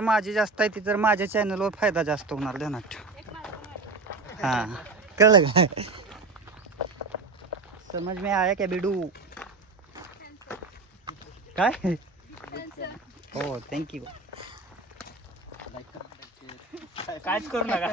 माझी जास्त आहे ती तर माझ्या चॅनलवर फायदा जास्त होणार ध्यानात हां कळलं काय समज में आया क्या बिडू काय हो थँक्यू काहीच करू नका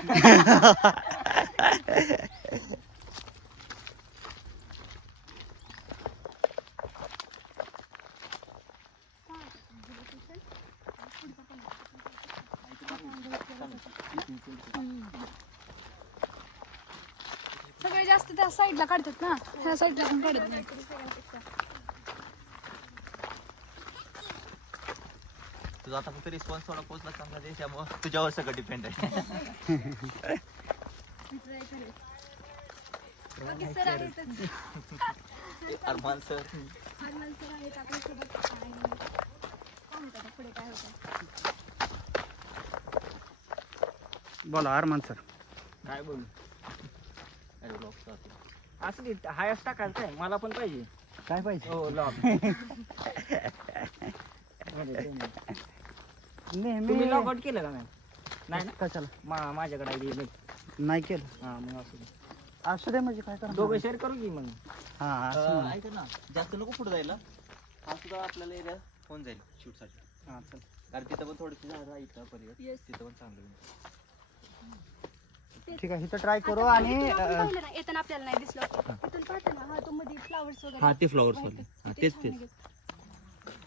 सगळे जास्त त्या साईडला काढतात ना ह्या साईडला पण काढत नाही तुझा आता फक्त रिस्पॉन्स थोडा पोचला चांगला दे त्यामुळे तुझ्यावर सगळं डिपेंड आहे अरमान सर बोला अरमान सर काय बोलू असं हायस्ट टाकायचं आहे मला पण पाहिजे काय पाहिजे हो लॉक नेहमी तुम्ही लॉग आउट केलं का नाही ना कशाला माझ्याकडे आयडी नाही केलं हां मग असं असू दे म्हणजे काय करा दोघं शेअर करू की मग हां असं म्हणा. ऐका ना जास्त नको पुढे जायला हा सुद्धा आपल्याला एरिया होऊन जाईल शूटसाठी हां चल कारण तिथं पण थोडीशी झाडं आहेत पर्यंत तिथं पण चांगलं होईल. ठीक आहे इथं ट्राय करू आणि येताना आपल्याला नाही दिसलं तिथून पाहताना हा तो मध्ये फ्लावर्स वगैरे हा ते फ्लॉवर्स वाले हा तेच छान तेच आहे.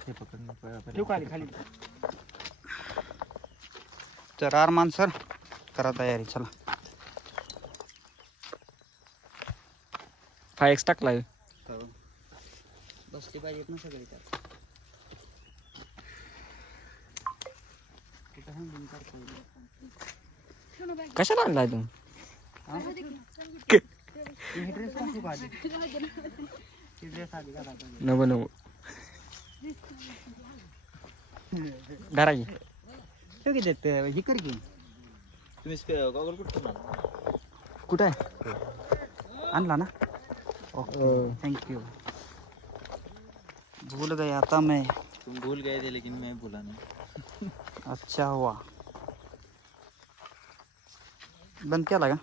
हे पकड ठेव खाली खाली तर अरमान सर करा तयारी चला 5x टाकला बसली पाहिजेत ना सगळी त्यात कशाला आणलाय तू ड्रेस कोणती पाहिजे ड्रेस आधी घाला नको नको धरा की ठेव की देत ही कर की तुम्ही गॉगल कुठं आणला? कुठं आहे आणला ना ओके थँक्यू भूल गया था मैं तुम भूल गए थे लेकिन मैं भूला नहीं अच्छा हुआ बंद केला का